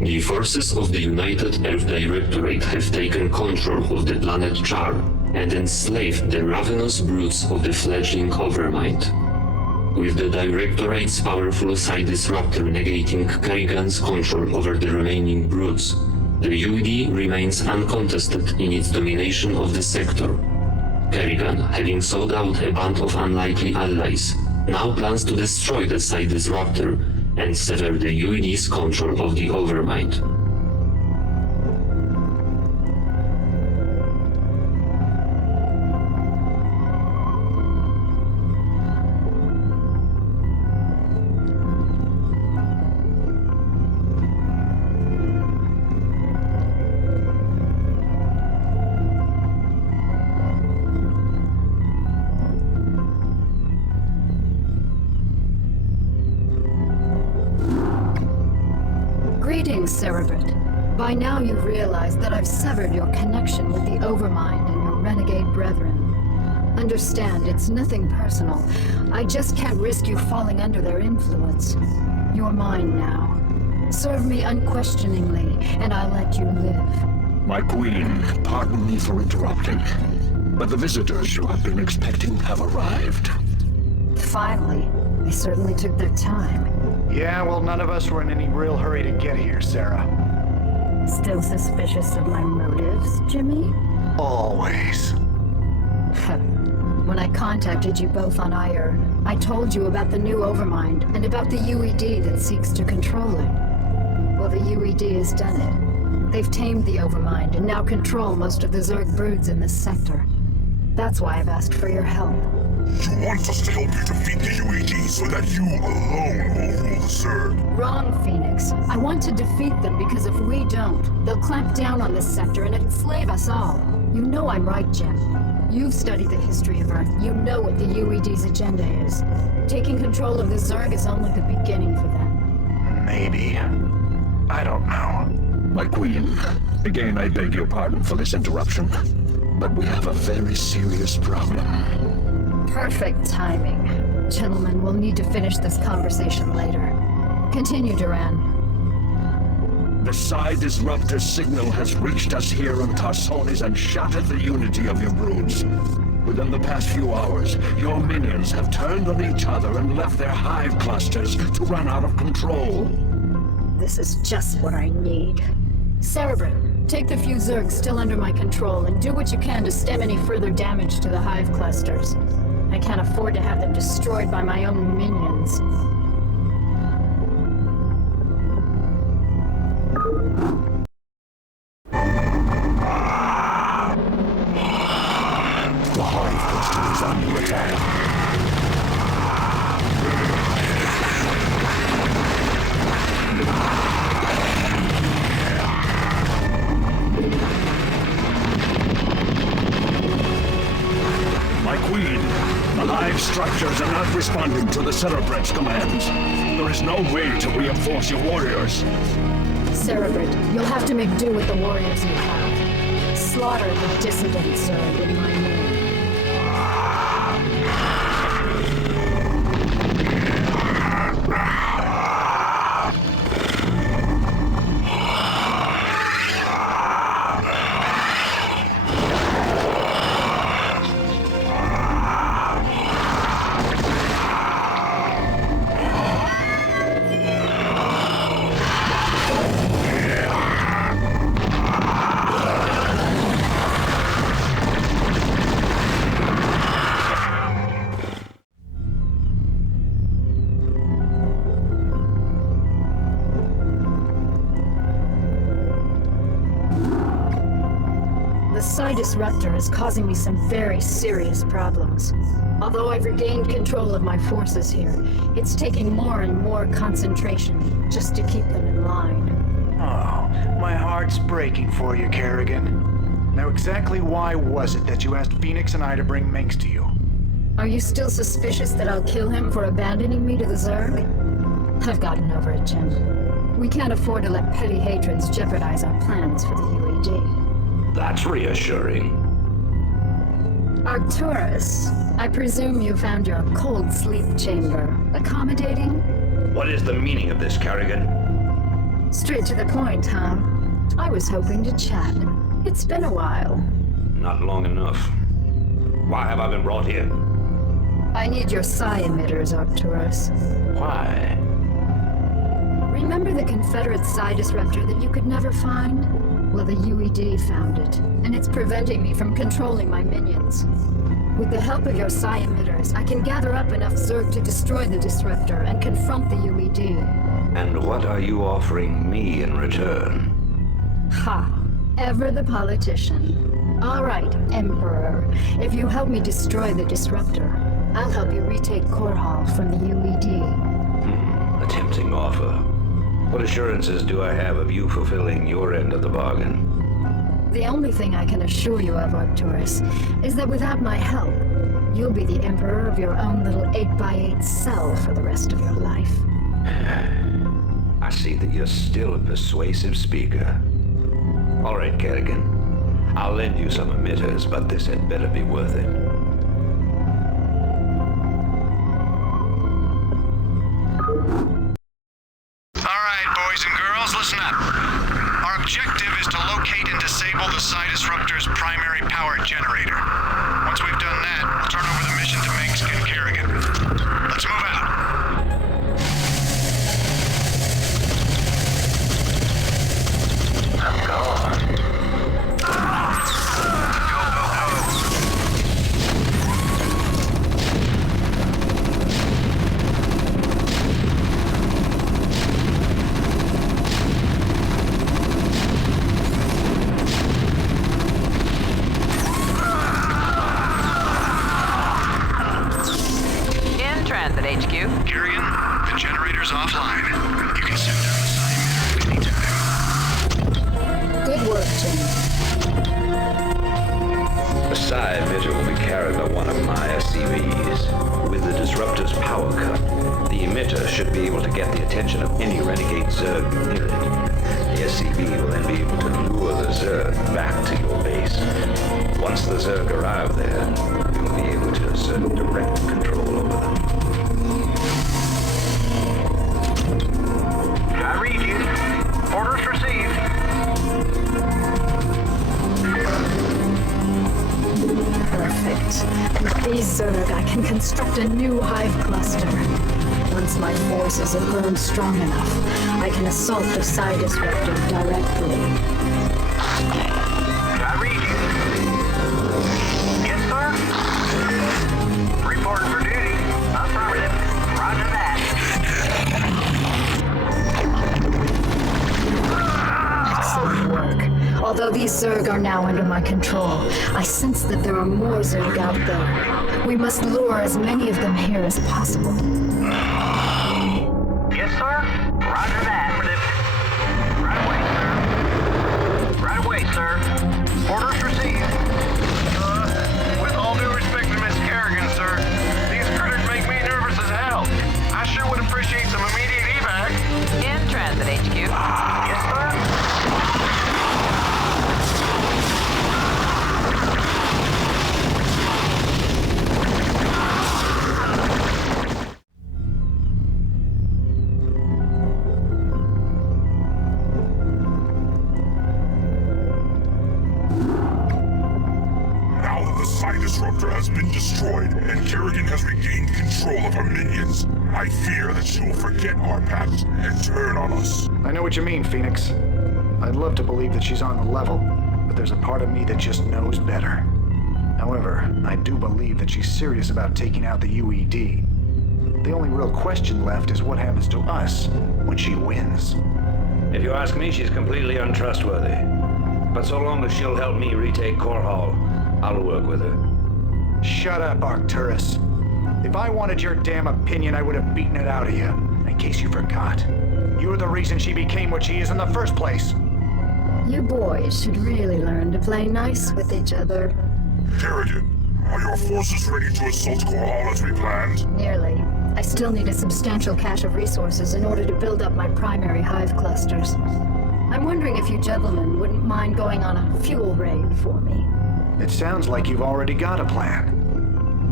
The forces of the United Earth Directorate have taken control of the planet Char and enslaved the ravenous brutes of the fledgling Overmind. With the Directorate's powerful Psi Disruptor negating Kerrigan's control over the remaining brutes, the UED remains uncontested in its domination of the sector. Kerrigan, having sought out a band of unlikely allies, now plans to destroy the Psi Disruptor and sever the UED's control of the Overmind. Greetings, Cerebrate. By now you've realized that I've severed your connection with the Overmind and your renegade brethren. Understand, it's nothing personal. I just can't risk you falling under their influence. You're mine now. Serve me unquestioningly, and I'll let you live. My queen, pardon me for interrupting, but the visitors you have been expecting have arrived. Finally. They certainly took their time. Yeah, well, none of us were in any real hurry to get here, Sarah. Still suspicious of my motives, Jimmy? Always. When I contacted you both on Ire, I told you about the new Overmind and about the UED that seeks to control it. Well, the UED has done it. They've tamed the Overmind and now control most of the Zerg broods in this sector. That's why I've asked for your help. You want us to help you defeat the UED so that you alone will rule the Zerg? Wrong, Phoenix. I want to defeat them because if we don't, they'll clamp down on this sector and enslave us all. You know I'm right, Jim. You've studied the history of Earth. You know what the UED's agenda is. Taking control of the Zerg is only the beginning for them. Maybe. I don't know. My queen, again I beg your pardon for this interruption, but we have a very serious problem. Perfect timing. Gentlemen, we'll need to finish this conversation later. Continue, Duran. The Psi Disruptor signal has reached us here on Tarsonis and shattered the unity of your broods. Within the past few hours, your minions have turned on each other and left their hive clusters to run out of control. This is just what I need. Cerebrate, take the few Zergs still under my control and do what you can to stem any further damage to the hive clusters. I can't afford to have them destroyed by my own minions. The hive cluster is under attack. My queen, the hive structures are not responding to the Cerebrate's commands. There is no way to reinforce your warriors. Cerebrate, you'll have to make do with the warriors you have. Slaughter the dissident Zerg in my name. The Psi Disruptor is causing me some very serious problems. Although I've regained control of my forces here, it's taking more and more concentration just to keep them in line. Oh, my heart's breaking for you, Kerrigan. Now exactly why was it that you asked Phoenix and I to bring Minx to you? Are you still suspicious that I'll kill him for abandoning me to the Zerg? I've gotten over it, Jim. We can't afford to let petty hatreds jeopardize our plans for the UED. That's reassuring. Arcturus, I presume you found your cold sleep chamber accommodating? What is the meaning of this, Kerrigan? Straight to the point, huh? I was hoping to chat. It's been a while. Not long enough. Why have I been brought here? I need your psi emitters, Arcturus. Why? Remember the Confederate psi disruptor that you could never find? Well, the UED found it, and it's preventing me from controlling my minions. With the help of your psi emitters, I can gather up enough Zerg to destroy the disruptor and confront the UED. And what are you offering me in return? Ha! Ever the politician. All right, Emperor. If you help me destroy the disruptor, I'll help you retake Korhal from the UED. A tempting offer. What assurances do I have of you fulfilling your end of the bargain? The only thing I can assure you of, Arcturus, is that without my help, you'll be the Emperor of your own little 8x8 cell for the rest of your life. I see that you're still a persuasive speaker. All right, Kerrigan. I'll lend you some emitters, but this had better be worth it. All right, boys and girls, listen up. Our objective is to locate and disable the Psi Disruptor's primary power generator. Once we've done that, we'll turn over the mission to Mengsk and Kerrigan. Let's move out. I'm gone. In transit, HQ. Kerrigan, the generator's offline. You can send down the Psi emitter anytime. Good work, Jim. The psi emitter will be carried by one of my SCVs. With the disruptor's power cut, the emitter should be able to get the attention of any renegade Zerg near it. The SCV will then be able to lure the Zerg back to your base. Once the Zerg arrive there, you'll be able to assert direct control over them. I read you. Orders received. Perfect. With these Zerg, I can construct a new hive cluster. Once my forces have grown strong enough, I can assault the Psi Disruptor directly. I read you. Yes, sir? Reporting for duty. Affirmative. Roger that. Excellent work. Although these Zerg are now under my control, I sense that there are more Zerg out there. We must lure as many of them here as possible. Yes, sir? Roger that. Right away, sir. Orders received. With all due respect to Miss Kerrigan, sir, these critters make me nervous as hell. I sure would appreciate some immediate evac. In transit, HQ. Yes, sir? Now that the Psi Disruptor has been destroyed and Kerrigan has regained control of her minions, I fear that she will forget our pact and turn on us. I know what you mean, Phoenix. I'd love to believe that she's on the level, but there's a part of me that just knows better. However, I do believe that she's serious about taking out the UED. The only real question left is what happens to us when she wins. If you ask me, she's completely untrustworthy. But so long as she'll help me retake Korhal, I'll work with her. Shut up, Arcturus. If I wanted your damn opinion, I would have beaten it out of you. In case you forgot. You're the reason she became what she is in the first place. You boys should really learn to play nice with each other. Kerrigan, are your forces ready to assault Korhal as we planned? Nearly. I still need a substantial cache of resources in order to build up my primary hive clusters. I'm wondering if you gentlemen wouldn't mind going on a fuel raid for me. It sounds like you've already got a plan.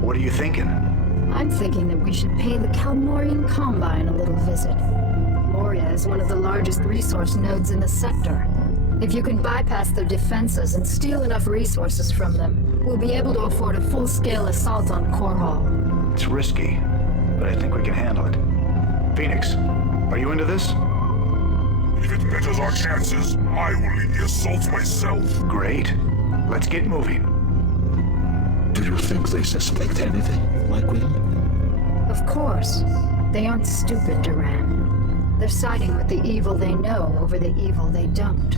What are you thinking? I'm thinking that we should pay the Kel-Morian Combine a little visit. Moria has one of the largest resource nodes in the sector. If you can bypass their defenses and steal enough resources from them, we'll be able to afford a full-scale assault on Korhal. It's risky, but I think we can handle it. Phoenix, are you into this? If it betters our chances, I will lead the assault myself. Great. Let's get moving. Do you think they suspect anything, my queen? Of course. They aren't stupid, Duran. They're siding with the evil they know over the evil they don't.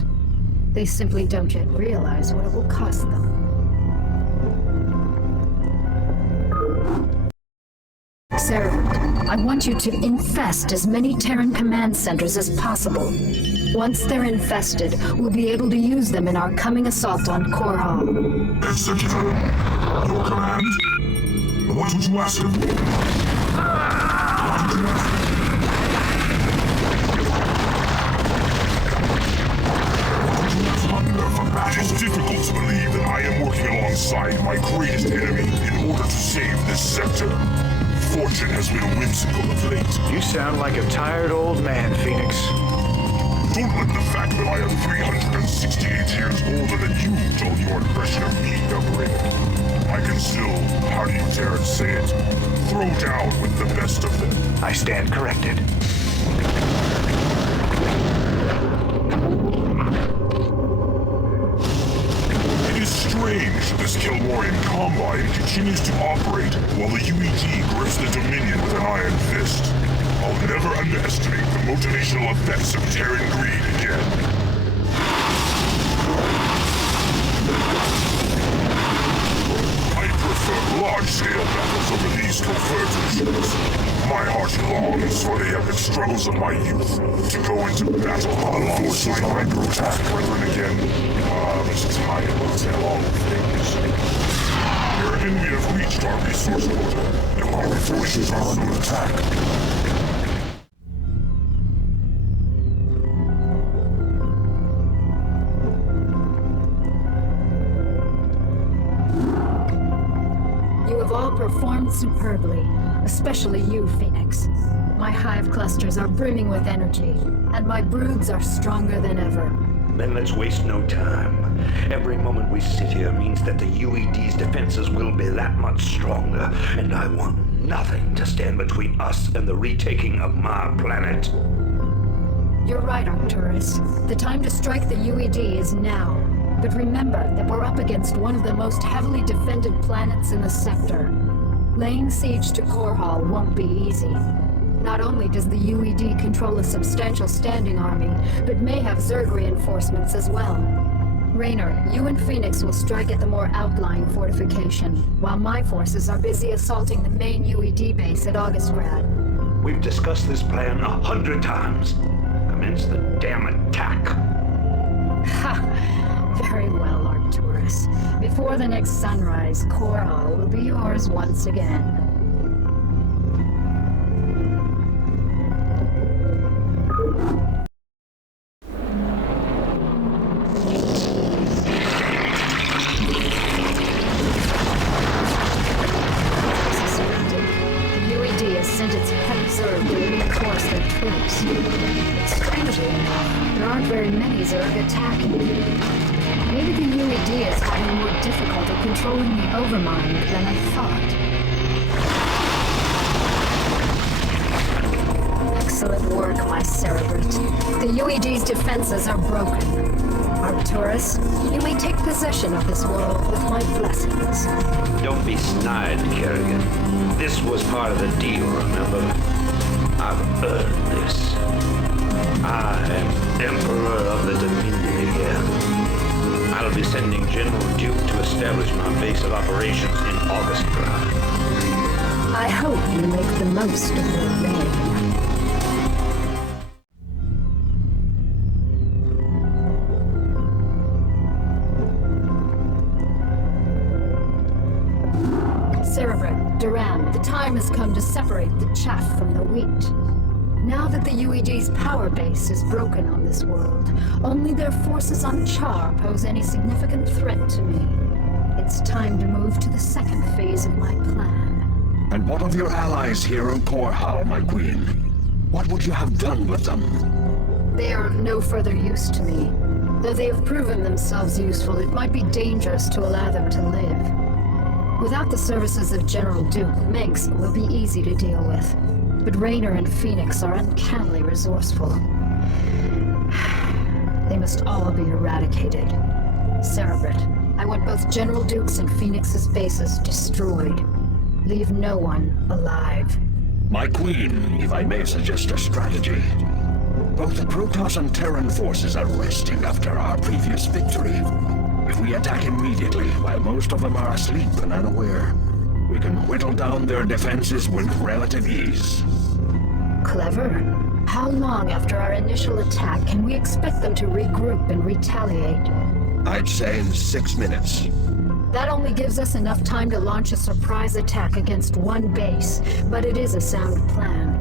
They simply don't yet realize what it will cost them. Cerebrate, I want you to infest as many Terran command centers as possible. Once they're infested, we'll be able to use them in our coming assault on Korhal. Executor, your command? What would you ask of me? It is difficult to believe that I am working alongside my greatest enemy in order to save this sector. Fortune has been whimsical of late. You sound like a tired old man, Phoenix. Don't let the fact that I am 368 years older than you dull your impression of me, young Raymond. I can still, how do you dare say it, throw down with the best of them. I stand corrected. It is strange this Kel-Morian combine continues to operate while the UEG grips the Dominion with an iron fist. I'll never underestimate the motivational effects of Terran greed again. I prefer large-scale battles over these covert missions. My heart longs for the epic struggles of my youth, to go into battle alongside my grotesque brethren again. This time will tell all things. Kerrigan, we have reached our resource quota, and our forces are under attack. Performed superbly, especially you, Phoenix. My hive clusters are brimming with energy, and my broods are stronger than ever. Then let's waste no time. Every moment we sit here means that the UED's defenses will be that much stronger, and I want nothing to stand between us and the retaking of my planet. You're right, Arcturus. The time to strike the UED is now. But remember that we're up against one of the most heavily defended planets in the sector. Laying siege to Korhal won't be easy. Not only does the UED control a substantial standing army, but may have Zerg reinforcements as well. Raynor, you and Phoenix will strike at the more outlying fortification, while my forces are busy assaulting the main UED base at Augustgrad. We've discussed this plan 100 times. Commence the damn attack. Ha! Very well, Arcturus. Before the next sunrise, Korhal will be yours once again. The UED has sent its pet Zerg to reinforce their troops. Strangely enough, there aren't very many Zerg attacking. Maybe the UED is having more difficulty controlling the Overmind than I thought. Excellent work, my Cerebrate. The UED's defenses are broken. Arcturus, you may take possession of this world with my blessings. Don't be snide, Kerrigan. This was part of the deal, remember? I've earned this. I am Emperor of the Dominion again. I'll be sending General Duke to establish my base of operations in Augustgrad. I hope you make the most of your reign. Cerebrate, Duran, the time has come to separate the chaff from the wheat. Now that the UED's power base is broken on this world, only their forces on Char pose any significant threat to me. It's time to move to the second phase of my plan. And what of your allies here in Korhal, my queen? What would you have done with them? They are of no further use to me. Though they have proven themselves useful, it might be dangerous to allow them to live. Without the services of General Duke, Minsk will be easy to deal with. But Raynor and Phoenix are uncannily resourceful. They must all be eradicated. Cerebrit, I want both General Duke's and Phoenix's bases destroyed. Leave no one alive. My queen, if I may suggest a strategy. Both the Protoss and Terran forces are resting after our previous victory. If we attack immediately, while most of them are asleep and unaware, we can whittle down their defenses with relative ease. Clever. How long after our initial attack can we expect them to regroup and retaliate? I'd say in 6 minutes. That only gives us enough time to launch a surprise attack against one base, but it is a sound plan.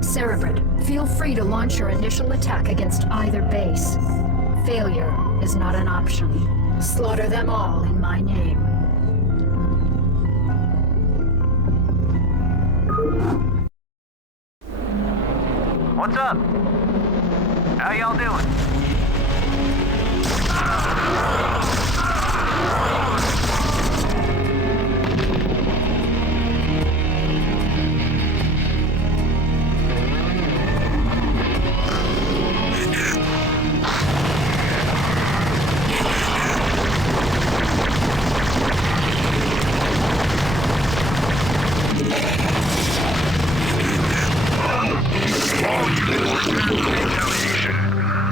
Cerebrit, feel free to launch your initial attack against either base. Failure is not an option. Slaughter them all in my name. What's up? How y'all doing?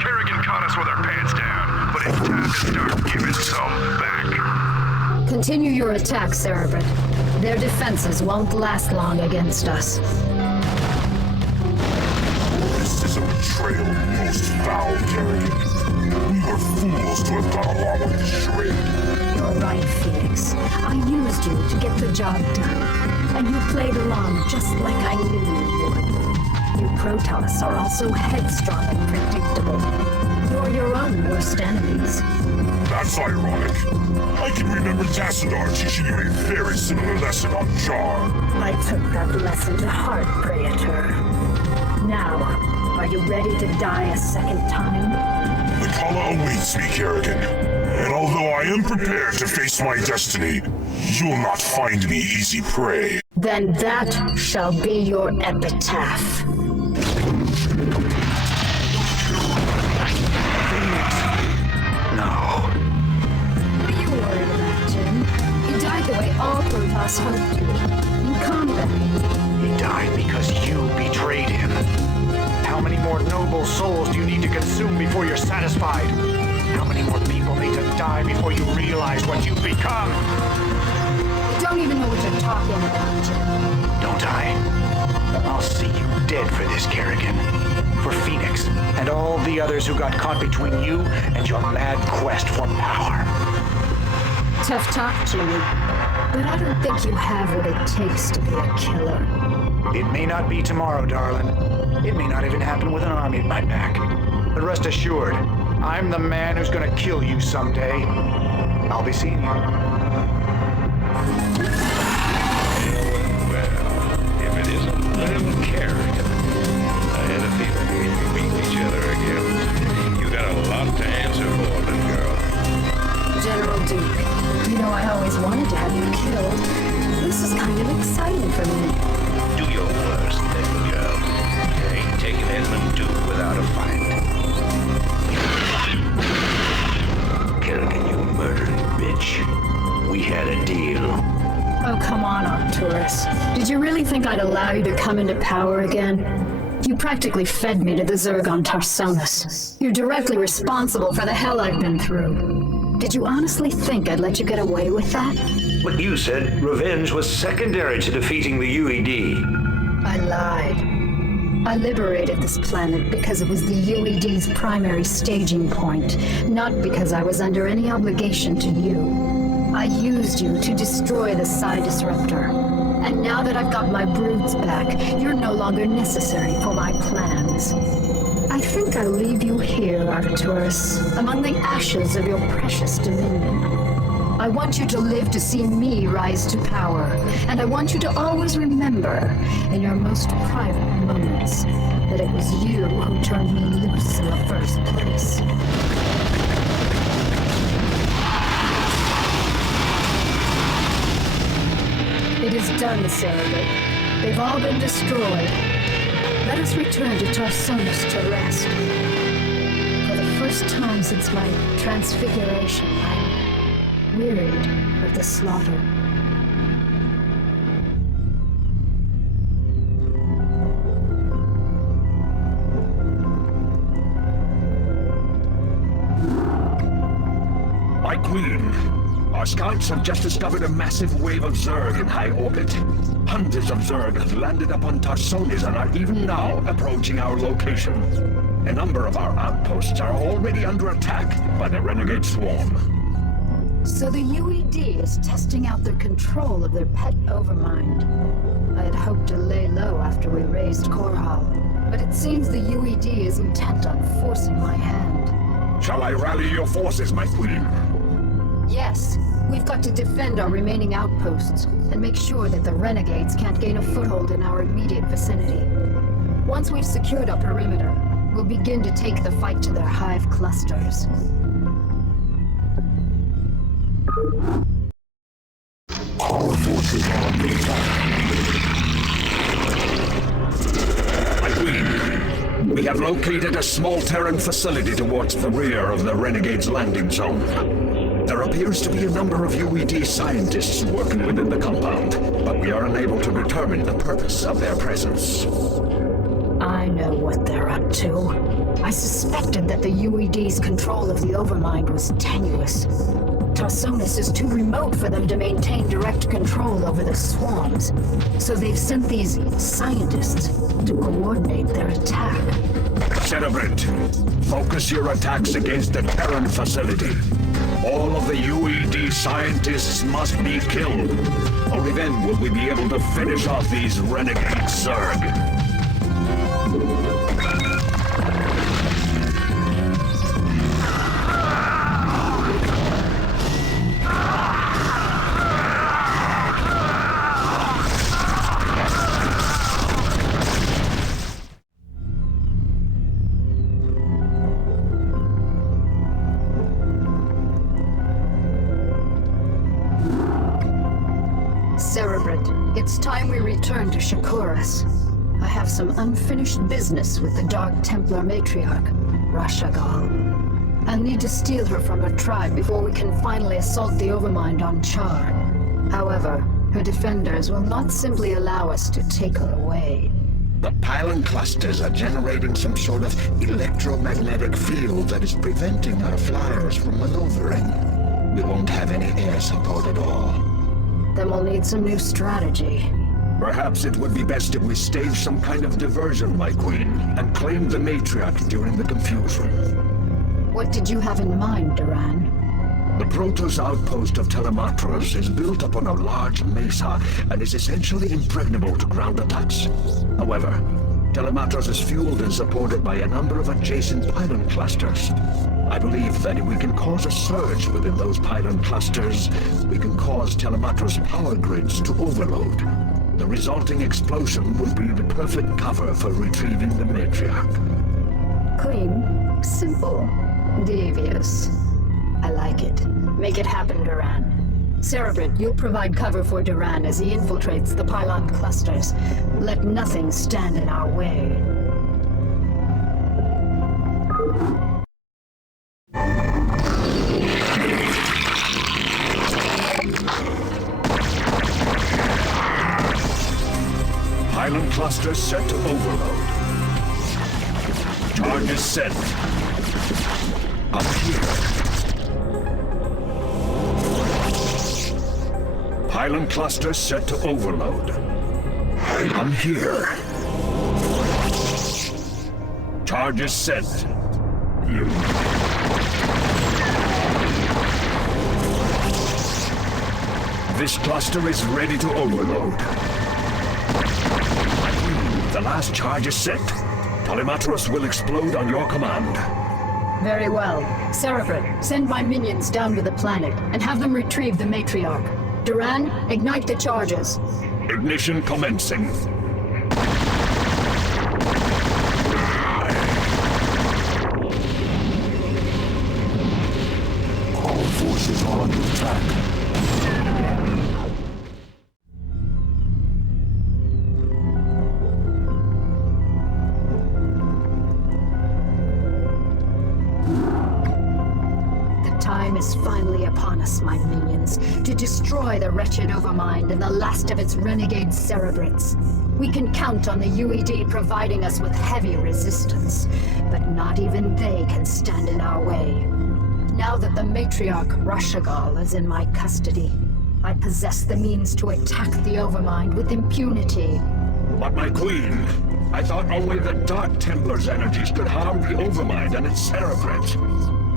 Kerrigan caught us with our pants down, but it's time to start giving some back. Continue your attack, Cerebrit. Their defenses won't last long against us. This is a betrayal most foul, Kerrigan. We were fools to have gone along with this charade. You're right, Phoenix. I used you to get the job done. And you played along just like I knew you would. You Protoss are also headstrong and predictable. You're your own worst enemies. That's ironic. I can remember Tassadar teaching you a very similar lesson on Jar. I took that lesson to heart, Praetor. Now, are you ready to die a second time? The Kala awaits me, Kerrigan. And although I am prepared to face my destiny, you'll not find me easy prey. Then that shall be your epitaph. No. What are you worried about, Jim? He died the way all Protoss hoped to. In combat. He died because you betrayed him. How many more noble souls do you need to consume before you're satisfied? How many more people need to die before you realize what you've become? You don't even know what you're talking about, Jim. Don't I? I'll see you dead for this, Kerrigan. For Phoenix, and all the others who got caught between you and your mad quest for power. Tough talk, Jimmy. But I don't think you have what it takes to be a killer. It may not be tomorrow, darling. It may not even happen with an army at my back. But rest assured, I'm the man who's gonna kill you someday. I'll be seeing you. If it isn't Lynn Kerrigan, I had a feeling we'd meet each other again. You got a lot to answer for, little girl. General Duke, you know I always wanted to have you killed. This is kind of exciting for me. Do your worst, little girl. You ain't taking Edmund Duke without a fight. Kerrigan, you murdering bitch. We had a deal. Oh, come on, Arcturus. Did you really think I'd allow you to come into power again? You practically fed me to the Zerg on Tarsonis. You're directly responsible for the hell I've been through. Did you honestly think I'd let you get away with that? But you said revenge was secondary to defeating the UED. I lied. I liberated this planet because it was the UED's primary staging point, not because I was under any obligation to you. I used you to destroy the Psi Disruptor. And now that I've got my broods back, you're no longer necessary for my plans. I think I'll leave you here, Arcturus, among the ashes of your precious dominion. I want you to live to see me rise to power, and I want you to always remember, in your most private moments, that that it was you who turned me loose in the first place. It is done, Zerg. They've all been destroyed. Let us return to Tarsonis to rest. For the first time since my transfiguration, I'm wearied of the slaughter. My queen, our scouts have just discovered a massive wave of Zerg in high orbit. Hundreds of Zerg have landed upon Tarsonis and are even now approaching our location. A number of our outposts are already under attack by the renegade swarm. So the UED is testing out their control of their pet overmind. I had hoped to lay low after we raised Korhal, but it seems the UED is intent on forcing my hand. Shall I rally your forces, my queen? Yes, we've got to defend our remaining outposts and make sure that the renegades can't gain a foothold in our immediate vicinity. Once we've secured our perimeter, we'll begin to take the fight to their hive clusters. Our forces are under attack. My queen, we have located a small Terran facility towards the rear of the Renegade's landing zone. There appears to be a number of UED scientists working within the compound, but we are unable to determine the purpose of their presence. I know what they're up to. I suspected that the UED's control of the Overmind was tenuous. Tarsonis is too remote for them to maintain direct control over the swarms, so they've sent these scientists to coordinate their attack. Cerebrate, focus your attacks against the Terran facility. All of the UED scientists must be killed. Only then will we be able to finish off these renegade Zerg. Cerebrate, it's time we return to Shakuras. I have some unfinished business with the Dark Templar matriarch, Rashagal. I'll need to steal her from her tribe before we can finally assault the Overmind on Char. However, her defenders will not simply allow us to take her away. The pylon clusters are generating some sort of electromagnetic field that is preventing our flyers from maneuvering. We won't have any air support at all. Then we'll need some new strategy. Perhaps it would be best if we stage some kind of diversion, my queen, and claim the matriarch during the confusion. What did you have in mind, Duran? The Protoss outpost of Telematros is built upon a large mesa and is essentially impregnable to ground attacks. However, Telematros is fueled and supported by a number of adjacent pylon clusters. I believe that if we can cause a surge within those pylon clusters, we can cause Telematros power grids to overload. The resulting explosion will be the perfect cover for retrieving the matriarch. Clean, simple, devious. I like it. Make it happen, Duran. Cerebrate, you'll provide cover for Duran as he infiltrates the pylon clusters. Let nothing stand in our way. Pylon cluster set to overload. Charges set. Up here. Pylon cluster set to overload. I'm here. Charges set. This cluster is ready to overload. The last charge is set. Telematros will explode on your command. Very well. Cerebrate, send my minions down to the planet and have them retrieve the matriarch. Duran, ignite the charges. Ignition commencing. Radiance is on track. Time is finally upon us, my minions, to destroy the wretched Overmind and the last of its renegade cerebrates. We can count on the UED providing us with heavy resistance, but not even they can stand in our way. Now that the matriarch Rashagal is in my custody, I possess the means to attack the Overmind with impunity. But my queen, I thought only the Dark Templar's energies could harm the Overmind and its cerebrate.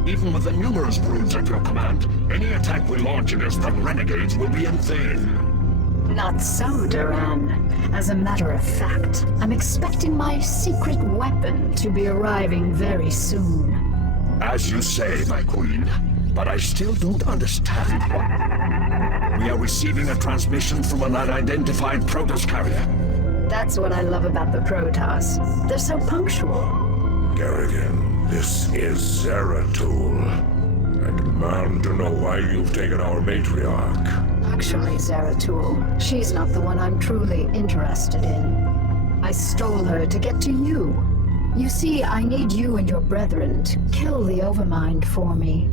Even with the numerous broods at your command, any attack we launch against the renegades will be in vain. Not so, Duran. As a matter of fact, I'm expecting my secret weapon to be arriving very soon. As you say, my queen, but I still don't understand what... We are receiving a transmission from an unidentified Protoss carrier. That's what I love about the Protoss. They're so punctual. Kerrigan, this is Zeratul. I demand to know why you've taken our matriarch. Actually, Zeratul, she's not the one I'm truly interested in. I stole her to get to you. You see, I need you and your brethren to kill the Overmind for me.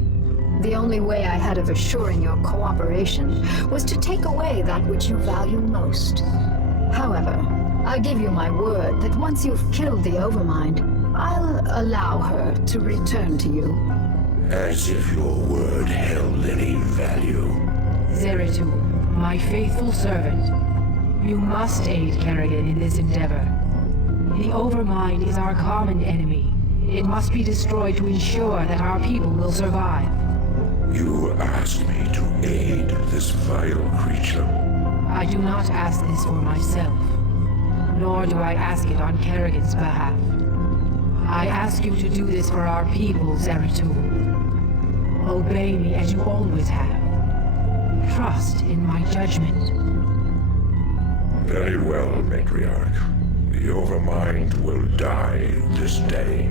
The only way I had of assuring your cooperation was to take away that which you value most. However, I give you my word that once you've killed the Overmind, I'll allow her to return to you. As if your word held any value. Zeratul, my faithful servant, you must aid Kerrigan in this endeavor. The Overmind is our common enemy. It must be destroyed to ensure that our people will survive. You asked me to aid this vile creature. I do not ask this for myself, nor do I ask it on Kerrigan's behalf. I ask you to do this for our people, Zeratul. Obey me as you always have. Trust in my judgment. Very well, matriarch. The Overmind will die this day.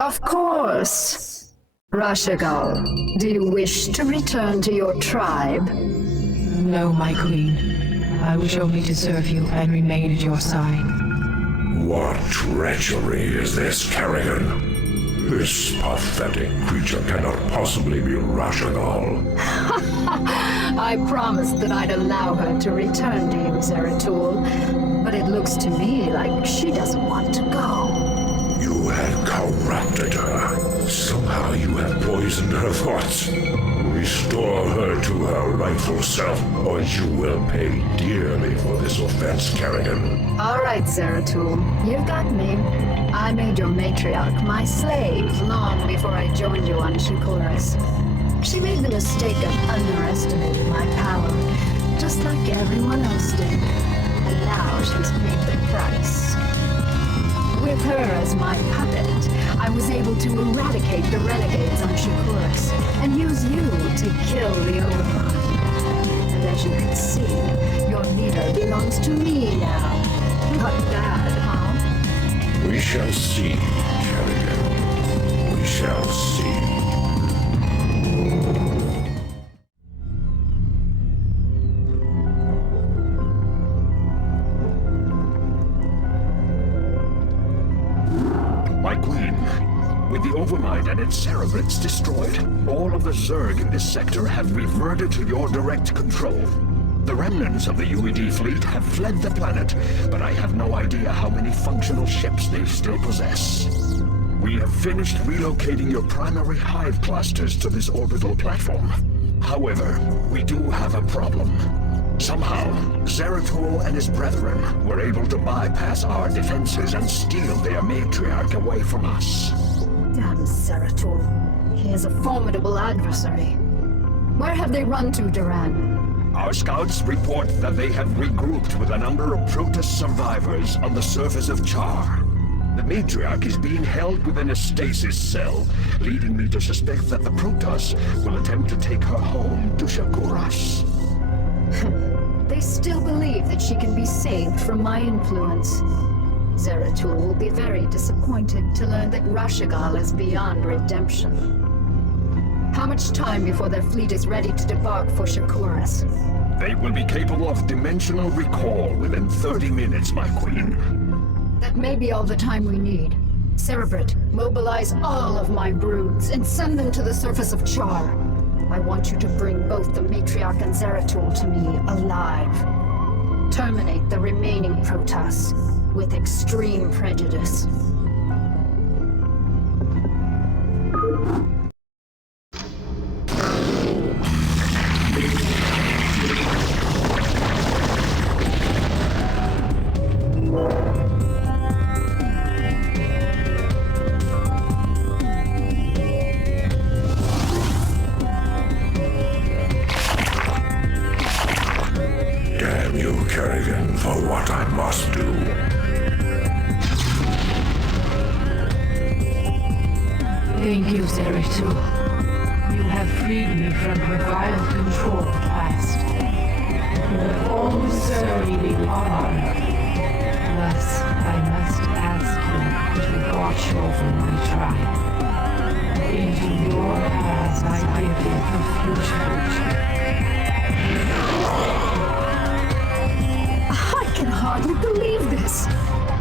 Of course. Rashagal, do you wish to return to your tribe? No, my queen. I wish only to serve you and remain at your side. What treachery is this, Kerrigan? This pathetic creature cannot possibly be Rashagal. I promised that I'd allow her to return to you, Zeratul, but it looks to me like she doesn't want to go. You have corrupted her. Somehow you have poisoned her thoughts. Restore her to her rightful self, or you will pay dearly for this offense, Kerrigan. All right, Zeratul. You've got me. I made your matriarch my slave long before I joined you on Shikuras. She made the mistake of underestimating my power, just like everyone else did. And now she's paid the price. With her as my puppet, I was able to eradicate the renegades on Shikuras and use you to kill the Overmind. And as you can see, your leader belongs to me now. Not bad, huh? We shall see, Kerrigan. We shall see. My queen, with the Overmind and its cerebrates destroyed, all of the Zerg in this sector have reverted to your direct control. The remnants of the UED fleet have fled the planet, but I have no idea how many functional ships they still possess. We have finished relocating your primary hive clusters to this orbital platform. However, we do have a problem. Somehow, Zeratul and his brethren were able to bypass our defenses and steal their matriarch away from us. Damn Zeratul. He is a formidable adversary. Where have they run to, Duran? Our scouts report that they have regrouped with a number of Protoss survivors on the surface of Char. The matriarch is being held within a stasis cell, leading me to suspect that the Protoss will attempt to take her home to Shakuras. They still believe that she can be saved from my influence. Zeratul will be very disappointed to learn that Rashagal is beyond redemption. How much time before their fleet is ready to depart for Shakuras? They will be capable of dimensional recall within 30 minutes, my queen. That may be all the time we need. Cerebrate, mobilize all of my broods and send them to the surface of Char. I want you to bring both the Matriarch and Zeratul to me alive. Terminate the remaining Protoss with extreme prejudice. Damn you, Kerrigan, for what I must do. Thank you, Zeratul. You have freed me from her vile control past. You have always served me with honor. Thus, I must ask you to watch over my tribe. Into your hands I give the future. I can hardly believe this.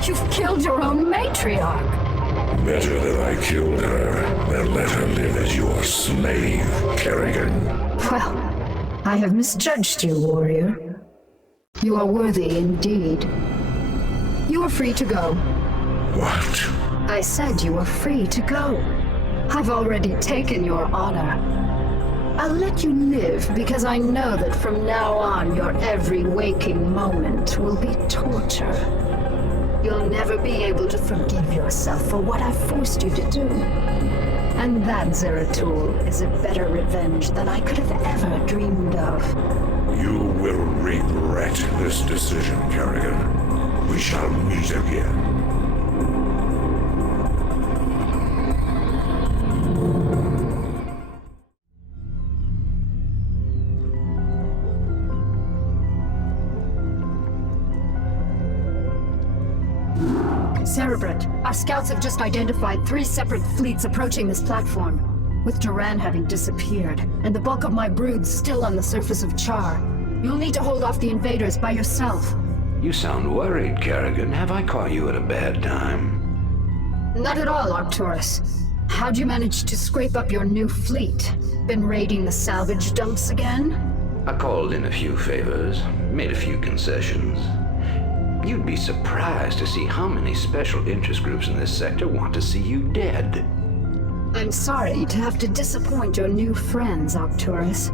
You've killed your own matriarch. Better that I killed her than let her live as your slave, Kerrigan. Well, I have misjudged you, warrior. You are worthy indeed. You are free to go. What? I said you were free to go. I've already taken your honor. I'll let you live because I know that from now on your every waking moment will be torture. You'll never be able to forgive yourself for what I've forced you to do. And that, Zeratul, is a better revenge than I could have ever dreamed of. You will regret this decision, Kerrigan. We shall meet again. Cerebrate, our scouts have just identified 3 separate fleets approaching this platform, with Duran having disappeared, and the bulk of my broods still on the surface of Char. You'll need to hold off the invaders by yourself. You sound worried, Kerrigan. Have I caught you at a bad time? Not at all, Arcturus. How'd you manage to scrape up your new fleet? Been raiding the salvage dumps again? I called in a few favors, made a few concessions. You'd be surprised to see how many special interest groups in this sector want to see you dead. I'm sorry to have to disappoint your new friends, Arcturus.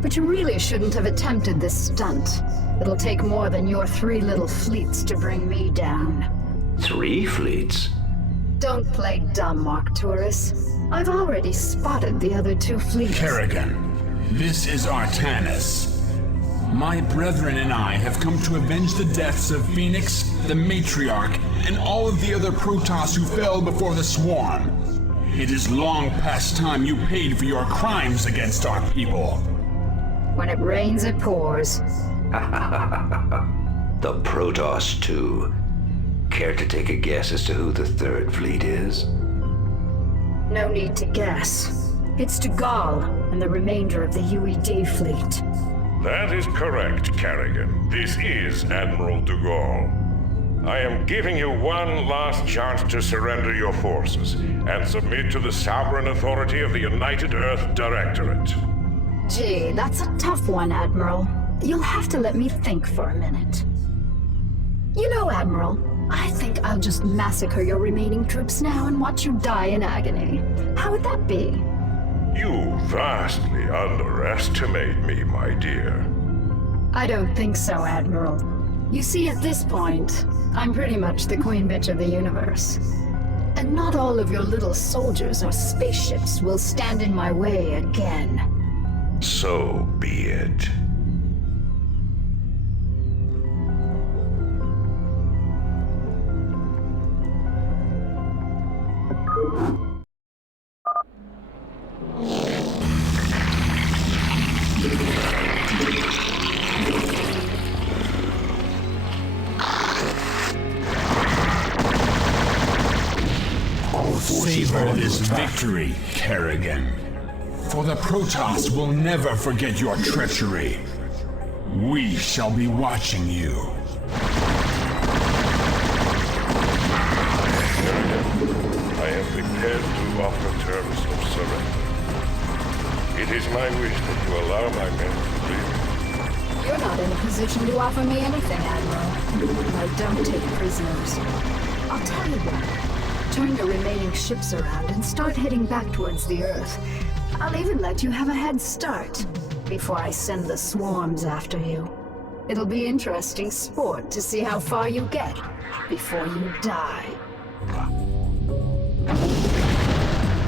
But you really shouldn't have attempted this stunt. It'll take more than your 3 little fleets to bring me down. 3 fleets? Don't play dumb, Arcturus. I've already spotted the other 2 fleets. Kerrigan, this is Artanis. My brethren and I have come to avenge the deaths of Phoenix, the Matriarch, and all of the other Protoss who fell before the Swarm. It is long past time you paid for your crimes against our people. When it rains, it pours. The Protoss, too. Care to take a guess as to who the 3rd fleet is? No need to guess. It's Dugall and the remainder of the UED fleet. That is correct, Kerrigan. This is Admiral Dugall. I am giving you one last chance to surrender your forces and submit to the sovereign authority of the United Earth Directorate. Gee, that's a tough one, Admiral. You'll have to let me think for a minute. You know, Admiral, I think I'll just massacre your remaining troops now and watch you die in agony. How would that be? You vastly underestimate me, my dear. I don't think so, Admiral. You see, at this point, I'm pretty much the queen bitch of the universe. And not all of your little soldiers or spaceships will stand in my way again. So be it. Savor this victory, Kerrigan. For the Protoss will never forget your treachery. We shall be watching you. I am prepared to offer terms of surrender. It is my wish that you allow my men to leave. You're not in a position to offer me anything, Admiral. I don't take prisoners. I'll tell you what. Turn your remaining ships around and start heading back towards the Earth. I'll even let you have a head start before I send the swarms after you. It'll be interesting sport to see how far you get before you die.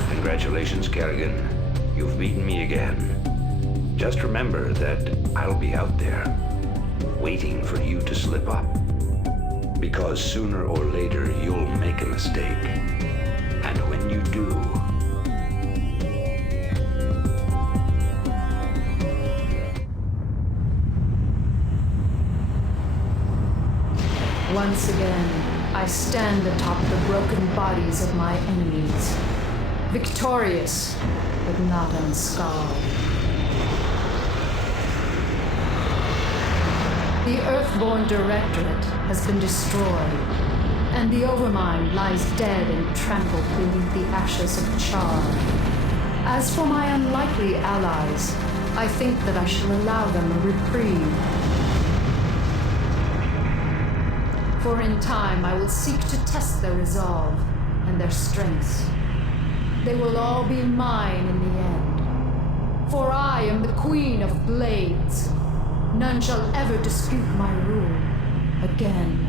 Congratulations, Kerrigan. You've beaten me again. Just remember that I'll be out there, waiting for you to slip up. Because sooner or later, you'll make a mistake. And when you do... Once again, I stand atop the broken bodies of my enemies. Victorious, but not unscarred. The Earthborn Directorate has been destroyed, and the Overmind lies dead and trampled beneath the ashes of Char. As for my unlikely allies, I think that I shall allow them a reprieve. For in time I will seek to test their resolve and their strengths. They will all be mine in the end. For I am the Queen of Blades. None shall ever dispute my rule again.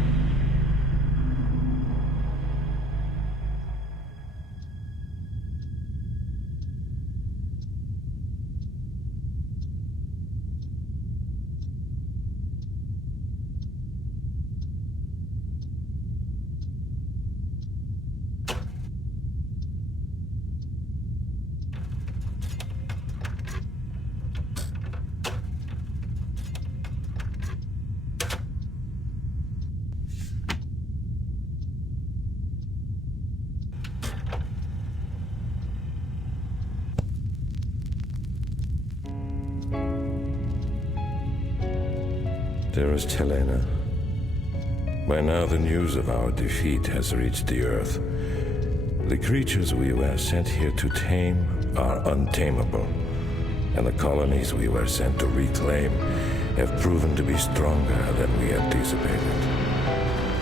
Dearest Helena, by now the news of our defeat has reached the Earth. The creatures we were sent here to tame are untamable, and the colonies we were sent to reclaim have proven to be stronger than we anticipated.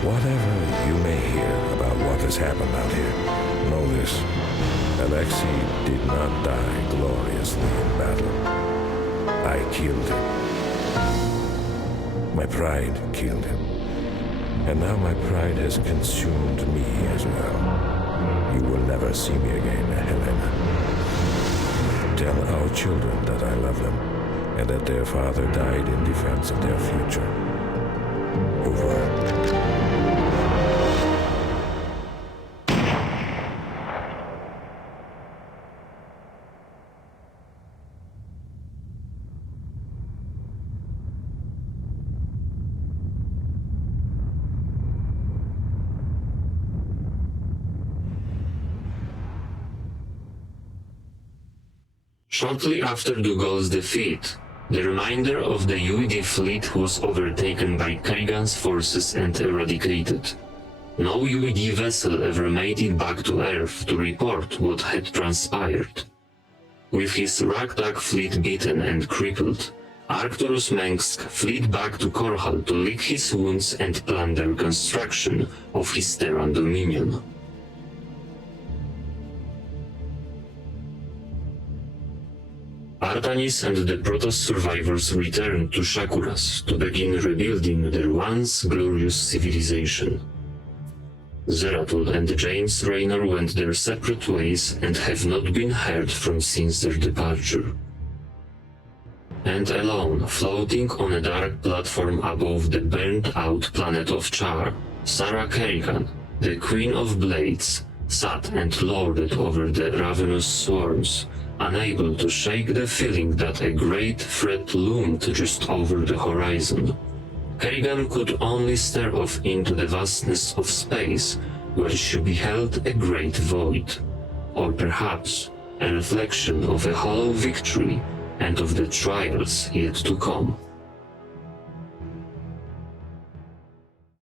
Whatever you may hear about what has happened out here, know this. Alexei did not die gloriously in battle. I killed him. My pride killed him. And now my pride has consumed me as well. You will never see me again, Helena. Tell our children that I love them, and that their father died in defense of their future. Over. Shortly after Dougal's defeat, the remainder of the UED fleet was overtaken by Kerrigan's forces and eradicated. No UED vessel ever made it back to Earth to report what had transpired. With his ragtag fleet beaten and crippled, Arcturus Mengsk fled back to Korhal to lick his wounds and plan the reconstruction of his Terran dominion. Artanis and the Protoss survivors returned to Shakuras to begin rebuilding their once glorious civilization. Zeratul and James Raynor went their separate ways and have not been heard from since their departure. And alone, floating on a dark platform above the burned-out planet of Char, Sarah Kerrigan, the Queen of Blades, sat and lorded over the ravenous swarms, unable to shake the feeling that a great threat loomed just over the horizon. Kerrigan could only stare off into the vastness of space, where she beheld a great void, or perhaps a reflection of a hollow victory and of the trials yet to come.